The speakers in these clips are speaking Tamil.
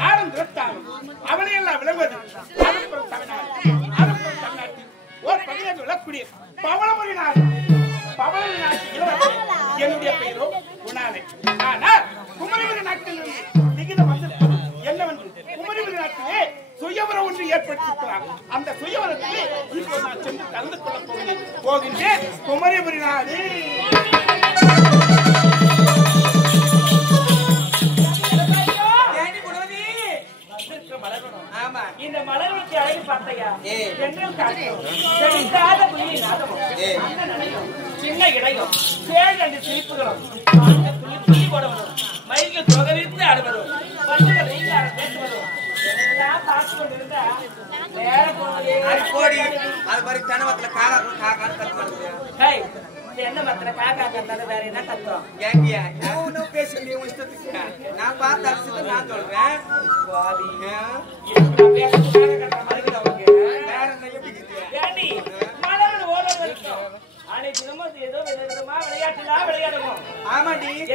யாரும் துரத்தாலும் அவனையெல்லாம் விளங்குவது அனுப்புறம் தமிழ்நாட்டில் ஓர் பகுதியாக விளக்கூடிய பவளமொழி நாடு என்னுடைய பெயரோ குணாலை. ஆனால் குமரிமலை நாட்டில் லிகிதம் வந்திருப்பது என்னவென்று குமரிமலை நாட்டிலே சுயவரம் ஒன்று ஏற்படுத்தியிருக்கிறார். அந்த சுயவரத்திலே இப்போ நான் சென்று கலந்து கொள்ள போகின்றேன். குமரிமலை நாடு இந்த மலருக்கு அழகு பார்த்தையா செழிக்காத புள்ளியின் நாதமும் சின்ன இடையும் சேழண்டு சிரிப்புகளும் புள்ளி போடுவதும் மயில்கள் தொகவித்து ஆடுவதும் பசுகள் நீங்காரம் பேசுவதும் எல்லாம் பார்த்து கொண்டிருந்தா நேரம் என்ன மத்திர காக்கா கத்தாத வேற என்ன கத்துறோம் பேசுறேன் நான் பார்த்து நான் சொல்றேன்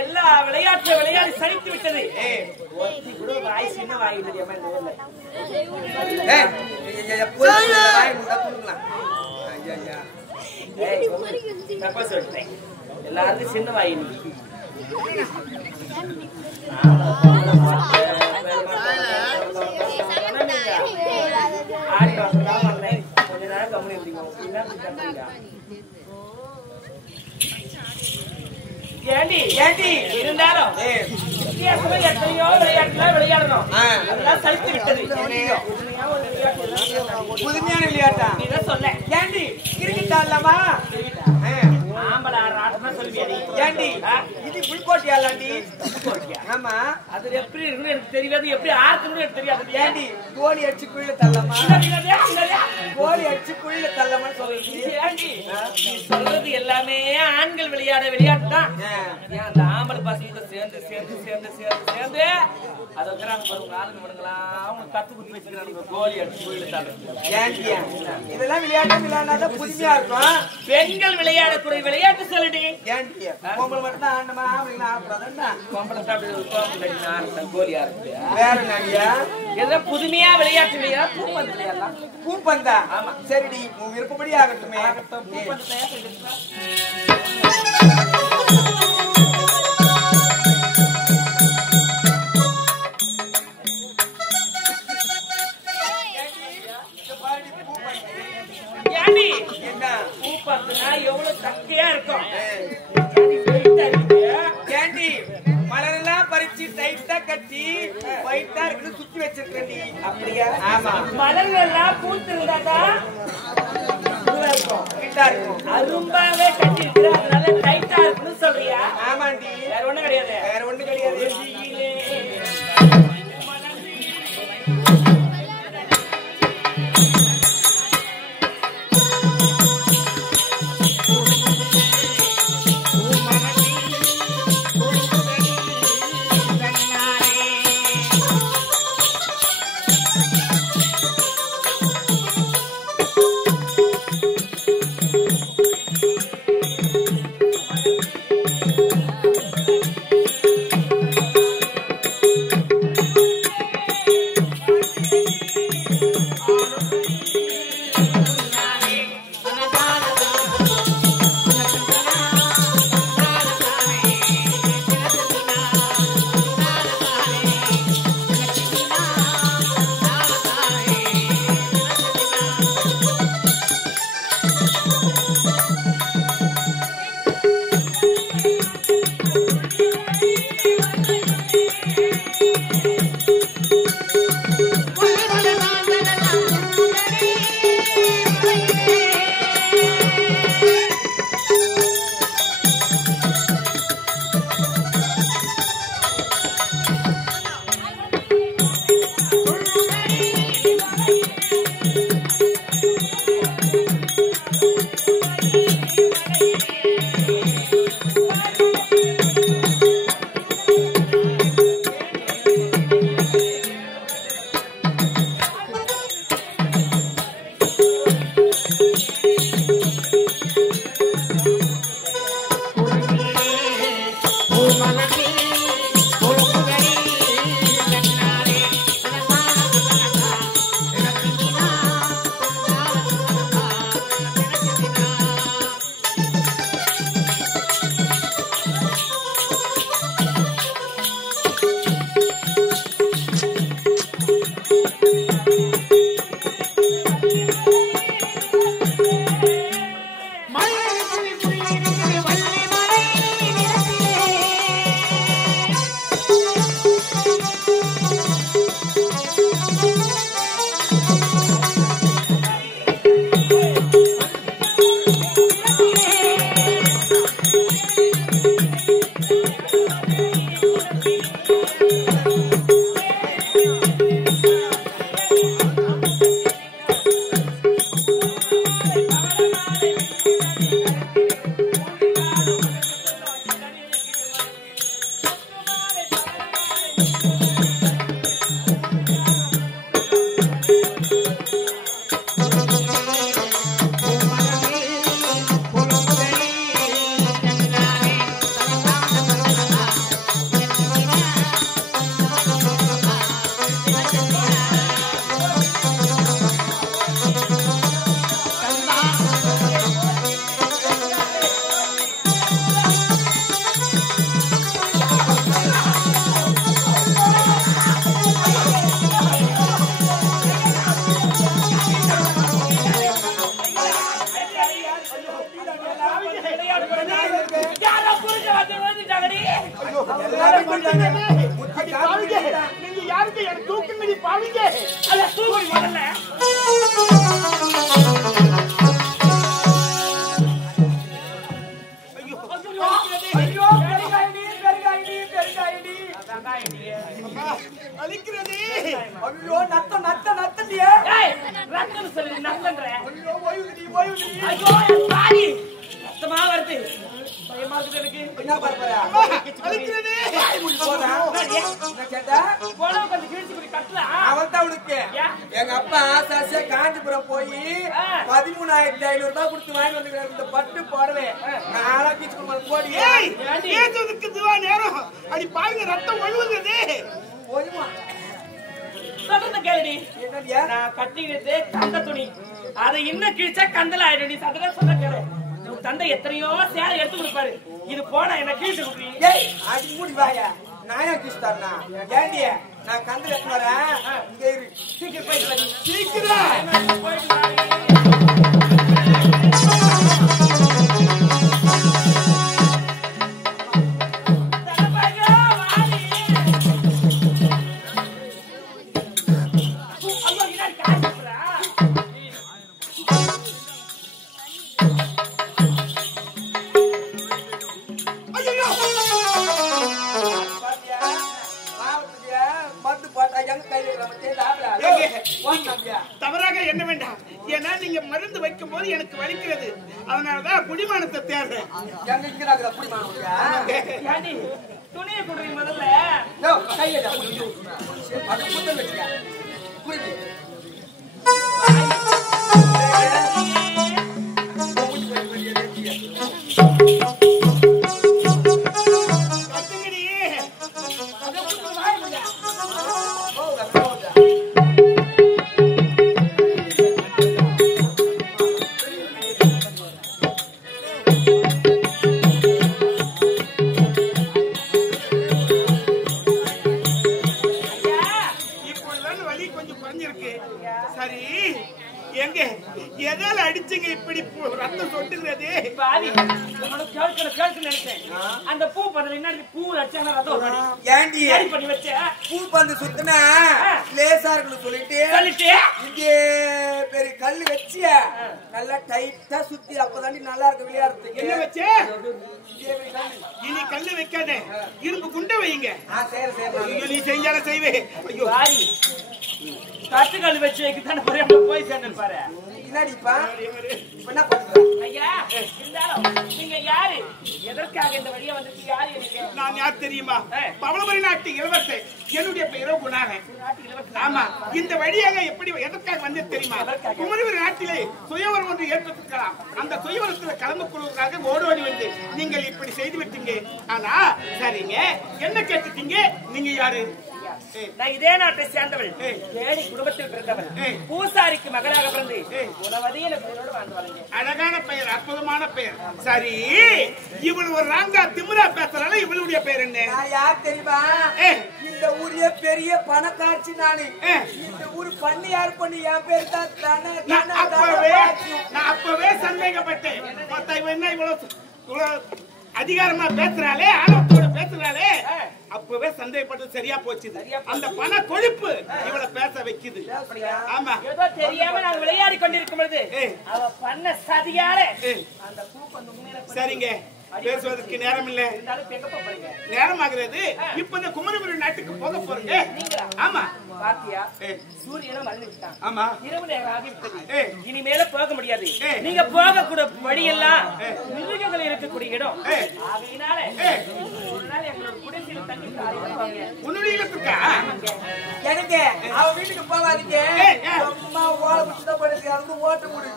எல்லா விளையாட்டு விளையாடி சலித்து விட்டது. சின்ன வாய் எல்லாருக்கும் சின்ன வாய் ஆடி வாசல் வந்தேன். கொஞ்ச நேரம் கம்மி இருந்தாலும் எத்தனையோ விளையாட்டுல விளையாடணும். அதெல்லாம் சலித்து விட்டது. புதுமையான விளையாட்டா சொன்னேன். ஏண்டி கிரிக்கெட் ஆடலாமா? ஆம்பளை ஆடுறா சொல்லுவியாடி. ஏண்டி இது புல்கோட்டி ஆடலாண்டி? ஆமா, அது எப்படி இருக்குன்னு எனக்கு தெரியாது. எப்படி ஆடுறதுன்னு எனக்கு தெரியாது. ஏண்டி கோழி அடிச்சு குழியில தள்ளலாமா? கோழி அடிச்சு குழியில தள்ளலாமான்னு சொல்றது ஏண்டி? நீ சொல்றது எல்லாமே ஆண்கள் விளையாட விளையாட்டு தான். ஏன் அந்த ஆம்பளை பசங்க சேர்ந்து சேர்ந்து சேர்ந்து சேர்ந்து சேர்ந்து அதை ஆளுங்க கத்து குத்தி வச்சுக்கிறாங்க. கோழி அடிச்சு குழியில தள்ளுறது. ஏண்டியா இதெல்லாம் விளையாட்டு விளையாடாதான் புதுமையா இருக்கும். பெண்கள் விளையாடக்கூடிய விளையாட்டு சொல்லுடி. ஏண்டியா பொம்பளை மட்டும் தான் ஆண்டமா ஆம்பளைங்களா ஆடுறதா? பொம்பளை சாப்பிட்டு கோழி ஆடுறது வேற நிறையா ஏதோ புதுமையா விளையாட்டு விளையாட பூப்பந்து விளையாடலாம். பூப்பந்தா? ஆமா, சரிடி, உன் விருப்பப்படி ஆகட்டுமே. பூப்பந்து பூப்பந்துனா எவ்வளவு தக்கையா இருக்கும். ஏண்டி மலரெல்லாம் பறிச்சு டைட்டா கட்டி வைட்டா இருக்கு சுத்தி வச்சிருக்கேன்டி. அப்படியா? ஆமா, மலர்கள் எல்லாம் பூத்து இருந்தாதான் இருக்கும். அரும்பாவே கட்டி இருக்கு. அதனால டைட்டா இருக்குன்னு சொல்றியா? ஆமாண்டி, வேற ஒண்ணும் கிடையாது. வேற ஒண்ணு கிடையாது. நீங்க யாருக்கு எனக்கு தூக்குங்கடி பாவிங்க. அல்ல தூக்கு முதல்ல. ஐயோ பெருகாயடி பெருகாயடி பெருகாயடி அழிக்கிறது. ஐயோ நத்த நத்த நத்தடியே. ஏய் ரத்தம் சொல்லி நத்தன்ற. ஐயோ ஓயுடி ஓயுடி. ஐயோ பாடி ரத்தமா வருது. பயமா இருக்கு எனக்கு. என்ன பரபரா? அழிக்கிறது. போடா. என்ன கேட்டா? போலவ கொஞ்சம் கிழிச்சு குடி கட்டல. அவன் தான் உனக்கு. எங்க அப்பா ஆசாசியா காஞ்சிபுரம் போய் 13,500 ரூபாய் கொடுத்து வாங்கி வந்து இந்த பட்டு போடவே நாளா கிச்சு போடி. ஏய் ஏதுக்கு துவா நேரம். அடி பாவிங்க ரத்தம் ஒழுகுது. ஓயுமா. சொல்றத கேளுடி. என்னடியா? நான் கட்டிக்கிட்டு கந்த துணி. அதை இன்னும் கிழிச்சா கந்தல ஆயிடுடி. சதக சொல்ல கேளு. உன் தந்தை எத்தனையோ சேலை எடுத்து கொடுப்பாரு. இது போனா என்ன கிழிச்சு குடி. ஏய் அடி மூடி வாயா. நாயா கிஸ்தானா. ஏண்டிய நான் கந்தல எடுத்து வரேன். இங்க இரு. சீக்கிரம் போயிட்டு வா. சீக்கிரம் போயிட்டு வா. தவறாக என்ன வேண்டாம். ஏன்னா நீங்க மருந்து வைக்கும் போது எனக்கு வலிக்கிறது. அதனாலதான் குடிமானத்தை தேடுறேன். ஏண்டி, துணியை குடுறீங்க முதல்ல. சரி எங்க எதால அடிச்சீங்க இப்படி ரத்தம் சொட்டுகிறது? பாவி கேட்கணும் நினைச்சேன். அந்த பூ பந்தல என்ன பூ அடிச்சாங்க ரத்தம் ஏண்டி பண்ணி வச்ச பூ பந்து சுத்தினா லேசா இருக்குன்னு சொல்லிட்டு இங்கே பெரிய கல்லு வச்சு நல்லா டைட்டா சுத்தி அப்பதாண்டி நல்லா இருக்கு விளையாடுறதுக்கு. என்ன வச்சு? இனி கல்லு வைக்காத, இரும்பு குண்டை வைங்க. நீ செஞ்சால செய்வே. ஐயோ கட்டுக்கல் வச்சு வைக்கத்தானே போய் சேர்ந்து பாரு. என்னடிப்பா என்ன பண்ற? ஐயா இருந்தாலும் நீங்க யாரு, எதற்காக இந்த வழியா வந்துட்டு யாரு? நான் யார் தெரியுமா? பவளமரி நாட்டு இளவரசர். என்னுடைய பெயரோ குணாகன். ஆமா, இந்த வழியாக எப்படி எதற்காக வந்து தெரியுமா? குமரிவரி நாட்டிலே சுயவரம் ஒன்று ஏற்பட்டிருக்கலாம். அந்த சுயவரத்தில் கலந்து கொள்வதற்காக ஓடோடி வந்து நீங்கள் இப்படி செய்து விட்டீங்க. ஆனா சரிங்க, என்ன கேட்டுட்டீங்க? நீங்க யாரு? நான் இதே நாட்டை சேர்ந்தவள், ஏழை குடும்பத்தில் பிறந்தவள், பூசாரிக்கு மகளாக பிறந்து குணவதி என்ற பெயரோடு வாழ்ந்து வளர்ந்தேன். அழகான பெயர், அற்புதமான பெயர். சரி, இவள் ஒரு ராங்கா திமிரா பேசுறால இவளுடைய பெயர் என்ன? நான் யார் தெரியுமா? இந்த ஊரிய பெரிய பணக்காட்சி நானு. இந்த ஊர் பண்ணியார் பண்ணி என் பேர் தான். நான் அப்பவே சந்தேகப்பட்டேன். இவன் என்ன இவ்வளவு அதிகாரமா பேசுறாளே, ஆணவத்தோட பேசுறாளே, அப்பவே சந்தேகப்பட்டது சரியா போச்சு. அந்த பண கொழுப்பு இவளை பேச வைக்குது. ஆமா, ஏதோ தெரியாம நாங்க விளையாடி கொண்டிருக்கும் பொழுது அவ பண்ண சதியாலே அந்த பூப்பந்து உண்மையில. சரிங்க, பேசுவதற்கு நேரம் இல்ல, நேரமாகிறது. இப்ப இந்த குமரிபுரி நாட்டுக்கு போக போறீங்க. ஆமா, பாத்தியா சூரியனும் மறந்து விட்டான். ஆமா, இரவு நேரம் ஆகிவிட்டது. இனிமேல போக முடியாது. நீங்க போக கூட வழியெல்லாம் மிருகங்கள் இருக்கக்கூடிய இடம். ஆகையினால ஒரு நாள் எங்களோட குடிசையில் தங்கி உன்னுடைய இடத்துக்கா? எனக்கு அவ வீட்டுக்கு போகாதீங்க. அம்மா ஓலை பிடிச்சத படுத்து அது ஓட்டு முடி.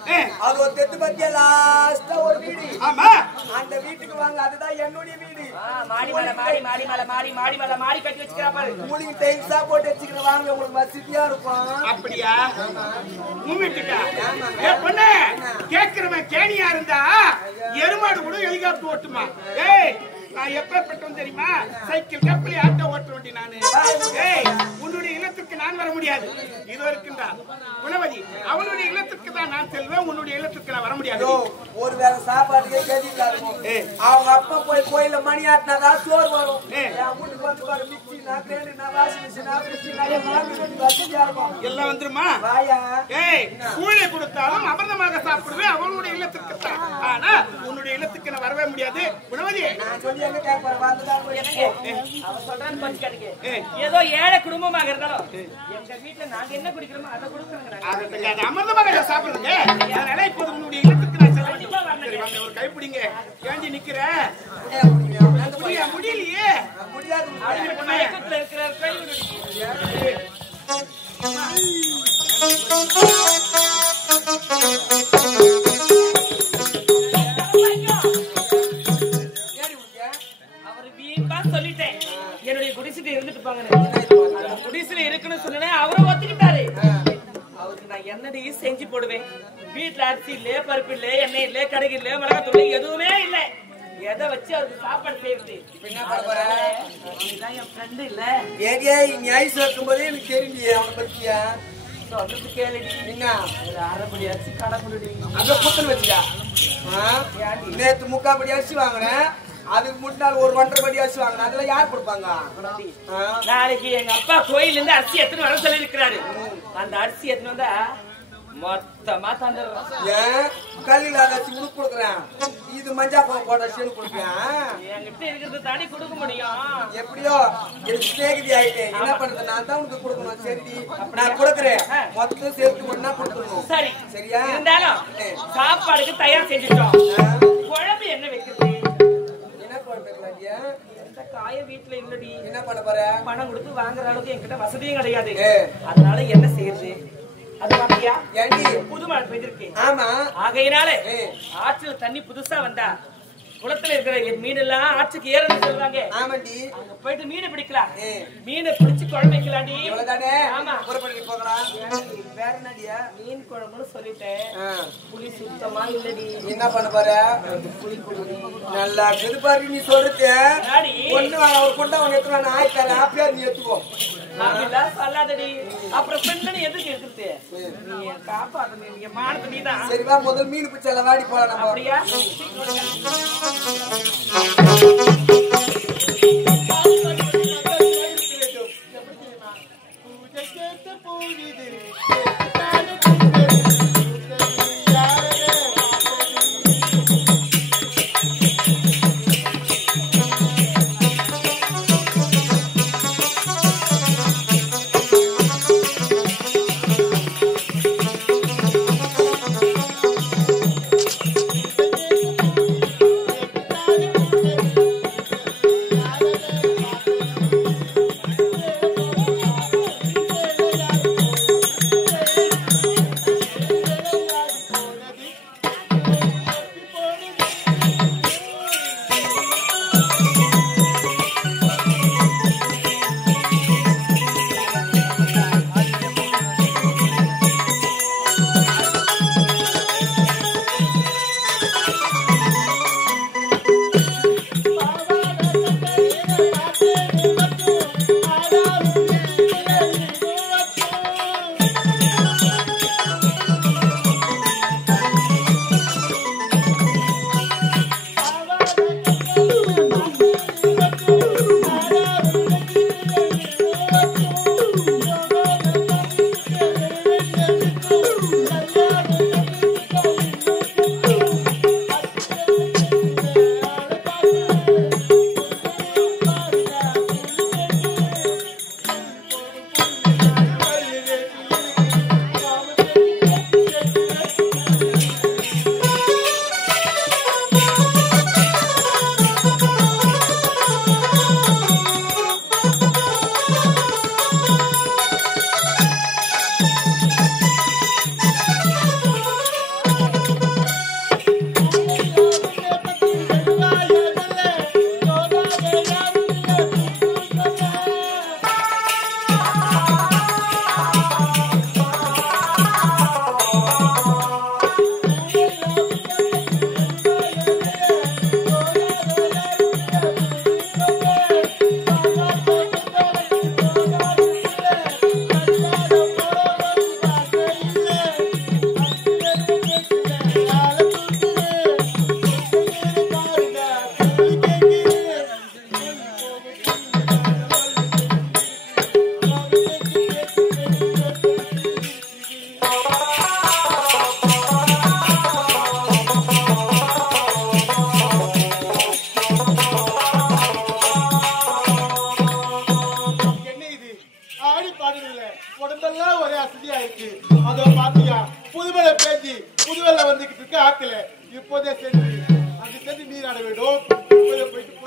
அது ஒரு தெத்து பத்தியா லாஸ்டா ஒரு வீடு. ஆமா, அந்த வீட்டுக்கு வாங்க, அதுதான் என்னுடைய வீடு. மாடி மேல மாடி மாடி மேல மாடி மாடி மேல மாடி கட்டி வச்சுக்கிறா பாரு. உங்களுக்கு டைல்ஸா போட்டு வச்சுக்கிற வாங்க, உங்களுக்கு வசதியா இருக்கும். அப்படியா? உன் வீட்டுக்கா? பொண்ணு கேட்கிறவன் கேணியா இருந்தா எருமாடு கூட ஹெலிகாப்டர் ஓட்டுமா? ஏய், நான் எப்பேற்பட்டவன் தெரியுமா? சைக்கிள் கப்பலி ஆட்டோ ஓட்ட வேண்டி நானு. ஏய், உன்னுடைய இல்லத்துக்கு நான் வர முடியாது. இது இருக்குண்டா குணவதி, அவனுடைய இல்லத்துக்கு தான் நான் செல்வேன், உன்னுடைய இல்லத்துக்கு நான் வர முடியாது. ஒரு வேளை சாப்பாட்டுக்கே கதி இல்ல இருக்கும். அவங்க அப்பா போய் கோயில மணி ஆட்டினாதான் சோறு வரும். பாரு மிக்ஸி நான் கிரைண்டர் நான் வாஷிங் மிஷின் நான் ஃப்ரிட்ஜ் நான் மார்க்கெட் வசதியா இருக்கும் எல்லாம் வந்துருமா? வாயா ஏய், கூலி கொடுத்தாலும் அமிர்தமாக சாப்பிடுவேன் அவளுடைய இல்லத்திற்கு தான். ஆனா உன்னுடைய இல்லத்துக்கு நான் வரவே முடியாது. குணவதி, நான் சொல்லி எங்க கேட்பேன் வந்துதான் அவன் சொல்றான்னு பஞ்சாடுங்க. ஏதோ ஏழை குடும்பமாக இருந்தாலும் எங்க வீட்டுல நாங்க என்ன குடிக்கிறோமோ அதை கொடுக்கணுங்க. அது அமிர்தமாக சாப்பிடுறதுங்க. அதனால இப்போது உன்னுடைய இல்லத்துக்கு நான் செல்ல வேண்டும். சரி, வாங்க, ஒரு கைப்பிடிங்க. ஏஞ்சி நிக்கிற முடியலையே. முடியாது மயக்கத்துல இருக்கிற கை அவர் வீம்பா சொல்லிட்டேன். என்னுடைய குடிசையில இருந்துட்டு பாங்க. குடிசையில இருக்குன்னு சொன்னேன். அவரும் ஒத்துக்கிட்டாரு. அவருக்கு நான் என்னடி செஞ்சு போடுவேன்? வீட்டுல அரிசி இல்ல, பருப்பு இல்ல, எண்ணெய் இல்ல, கடுகு இல்ல, மிளகாத்தூள் எதுவுமே இல்ல. எதை வச்சு அவருக்கு சாப்பாடு செய்யுது? என்ன பண்ண போற? நீதான் என் ஃப்ரெண்டு இல்ல. ஏகே நீ ஐஸ் வைக்கும் போதே எனக்கு தெரியுது அவனை பத்தியா. சொல்றது கேளுடி. என்ன ஒரு அரைப்படி அரிசி கடை அங்க புத்தல் வச்சுக்கா. நேத்து 3/4 படி அரிசி வாங்கினேன். அதுக்கு முன்னாள் ஒரு 1.5 படி அரிசி வாங்கினேன். அதெல்லாம் யார் கொடுப்பாங்க? நாளைக்கு எங்க அப்பா கோயில இருந்து அரிசி எடுத்துன்னு வர சொல்லி இருக்கிறாரு. அந்த அரிசி எடுத்துன்னு வந்தா மொத்தமா தந்துடுறோம். ஏன் கல்லில் அரிசி உனக்கு கொடுக்குறேன், இது மஞ்சா போட அரிசி கொடுக்குறேன். என்கிட்ட இருக்கிறது தாண்டி கொடுக்க முடியும். எப்படியோ எனக்கு ஸ்நேகிதி ஆயிட்டேன். என்ன பண்றது? நான் தான் உனக்கு கொடுக்கணும். சரி நான் கொடுக்குறேன். மொத்தம் சேர்த்து ஒண்ணா கொடுத்துடணும். சரி சரியா? இருந்தாலும் சாப்பாடுக்கு தயார் செஞ்சுட்டோம். குழம்பு என்ன வைக்கிறது? என்ன குழம்பு? எந்த காய வீட்டுல இல்லடி. என்ன பண்ண போற? பணம் கொடுத்து வாங்குற அளவுக்கு என்கிட்ட வசதியும் கிடையாது. ஏ. அதனால என்ன செய்யறது? அது பாத்தியா, ஏண்டி புது மழை பெய்திருக்கு. ஆமா ஆகையினால ஏ. ஆற்றுல தண்ணி புதுசா வந்தா குளத்துல இருக்கிற மீன் எல்லாம் ஆற்றுக்கு ஏறணும்னு சொல்றாங்க. ஆமாண்டி. அங்க போயிட்டு மீனை பிடிக்கலாம். ஏ. மீனை பிடிச்சு குழம்பு வைக்கலாண்டி. இவ்வளவுதானே? ஆமா. புறப்பட்டு போகலாம். வேற என்னடியா? மீன் குழம்புன்னு சொல்லிட்டேன். புளி சுத்தமா இல்லடி. என்ன பண்ண போற? புளி குடி. நல்லா இது பாரு நீ சொல்றது. டாடி. ஒண்ணு ஒரு கொண்டா ஒண்ணு எடுத்துவான ஆயிட்டாரு. அப்படியே நீ எடுத்துக்கோ. அப்படிலாம் சொல்லாதடி. அப்புறம் பெண்ணு எதுக்கு எடுத்துட்டு நீ காப்பாத்த? நீ மானத்தை நீதான். சரி வா முதல் மீன் பிச்சைல வாடி போலாம் நம்ம. அப்படியா? ஆயிடுச்சு. அதோ பாத்தியா புதுவெள பேசி புதுவெள வந்துகிட்டு இருக்க ஆத்துல இப்போதே செஞ்சு அந்த செஞ்சு நீராட வேண்டும். இப்போதே போயிட்டு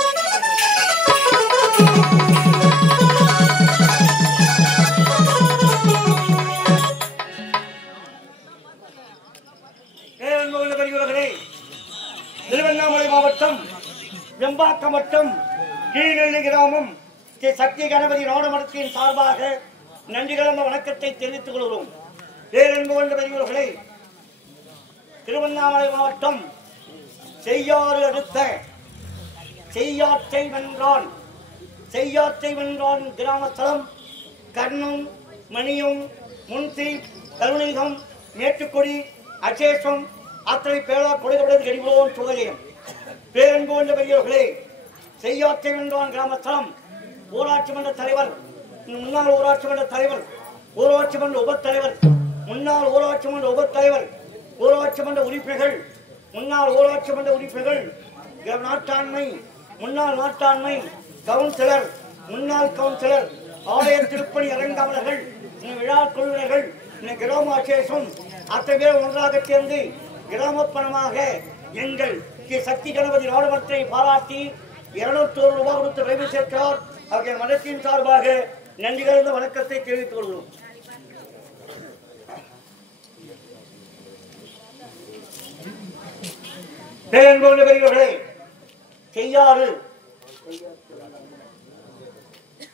திருவண்ணாமலை மாவட்டம் வெம்பாக்கம் வட்டம் கீழ்நெல்லி கிராமம் ஸ்ரீ சக்தி கணபதி நாடமடத்தின் சார்பாக நன்றி கலந்த வணக்கத்தை தெரிவித்துக் கொள்கிறோம். பேரன்பு கொண்ட பெரியவர்களே, திருவண்ணாமலை மாவட்டம் செய்யாறு அடுத்த செய்யாற்றை வென்றான் கிராமத்தலம் கர்ணம், மணியம், முன்சி, கருணிகம், மேட்டுக்கொடி, அசேஷம் அத்தனை பேரா கொடுக்கப்பட்டது கடிபோன் சுகஜயம். பேரன்பு கொண்ட பெரியவர்களே, செய்யாற்றை வென்றான் கிராமத்தலம் ஊராட்சி மன்ற தலைவர், முன்னாள் ஊராட்சி மன்ற தலைவர், ஊராட்சி மன்ற உபத்தலைவர், முன்னாள் ஊராட்சி மன்ற உபத்தலைவர், ஊராட்சி மன்ற உறுப்பினர்கள், முன்னாள் ஊராட்சி மன்ற உறுப்பினர்கள், நாட்டாண்மை, முன்னாள் நாட்டாண்மை, கவுன்சிலர், முன்னாள் கவுன்சிலர், ஆலய திருப்பணி அரங்காவலர்கள், விழா குழுவினர்கள், கிராம அசேஷம் அத்தனை பேர் ஒன்றாக சேர்ந்து கிராம பணமாக எங்கள் சக்தி கணபதி நாடமற்றை பாராட்டி 201 ரூபாய் கொடுத்து ரவி சேர்க்கிறார். அவருடைய மதத்தின் சார்பாக நன்றி கலந்த வணக்கத்தை தெரிவித்துக் கொள்வோம்.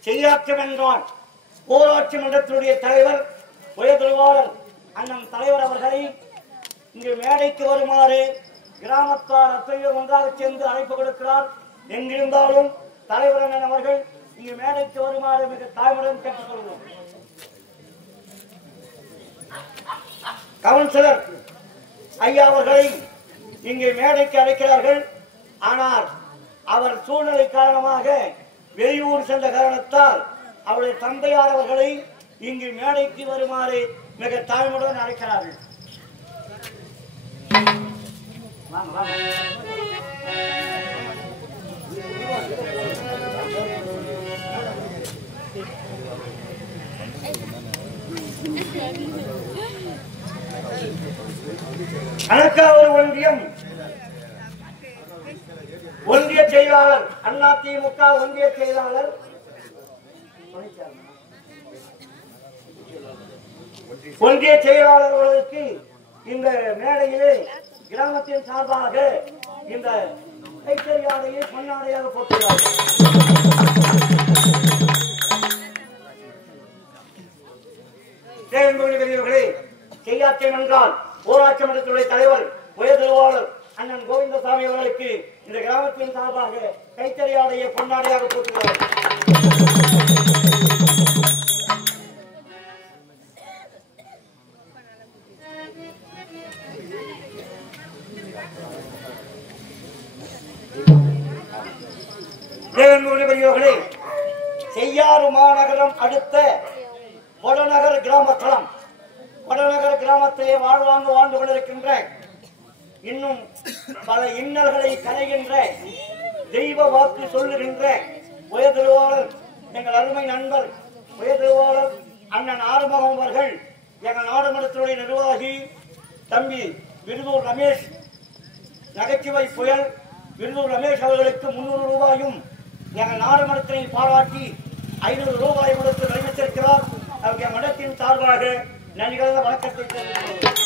செய்யாற்று வென்றான் ஊராட்சி மன்றத்தினுடைய தலைவர் உயர்தொழிவாளர் அண்ணன் தலைவர் அவர்களை இங்கு மேடைக்கு வருமாறு கிராமத்தார் அத்தனை ஒன்றாக சேர்ந்து அழைப்பு கொடுக்கிறார். எங்கிருந்தாலும் தலைவர் அண்ணன் அவர்கள் இங்கு மேடைக்கு வருமாறு மிக தாழ்மையுடன் கேட்டுக் கொள்வோம். கவுன்சிலர் ஐயா அவர்களை இங்கே மேடைக்கு அழைக்கிறார்கள். ஆனால் அவர் சூழ்நிலை காரணமாக வெளியூர் சென்ற காரணத்தால் அவருடைய தந்தையார் அவர்களை இங்கு மேடைக்கு வருமாறு மிக தாழ்மையுடன் அழைக்கிறார்கள். கணக்காவூர் ஒன்றிய செயலாளர், அதிமுக ஒன்றிய செயலாளர் அவர்களுக்கு இந்த மேடையிலே கிராமத்தின் சார்பாக இந்த கைத்தறியாடையை பொன்னாடையாக போட்டுள்ளார்கள். செய்யாற்றை வென்றால் ஊராட்சி மன்றத்தினுடைய தலைவர் உயர்தொழிவாளர் அண்ணன் கோவிந்தசாமி அவர்களுக்கு இந்த கிராமத்தின் சார்பாக கைத்தறியாடையை பொன்னாடையாக போட்டுள்ளார்கள். செய்யாறு மாநகரம் அடுத்த வடநகர் கிராமத்தலம், வடநகர் கிராமத்திலே வாழ்ந்து கொண்டிருக்கின்ற இன்னும் பல இன்னல்களை களைகின்ற தெய்வ வாக்கு சொல்லுகின்ற உயர்தொழிவாளர் எங்கள் அருமை நண்பர் உயர்தொழிவாளர் அண்ணன் ஆறுமுகம் அவர்கள் எங்கள் நாடாளுமன்றத்துடைய நிர்வாகி தம்பி விருதூர் ரமேஷ், நகைச்சுவை புயல் விருதூர் ரமேஷ் அவர்களுக்கு 300 ரூபாயும் எங்கள் நாடாளுமன்றத்தை பாராட்டி 500 ரூபாய் கொடுத்து நிறைவேற்றிருக்கிறார். அவருடைய மடத்தின் சார்பாக நன்றி கலந்த வணக்கத்தை தெரிவித்துள்ளோம்.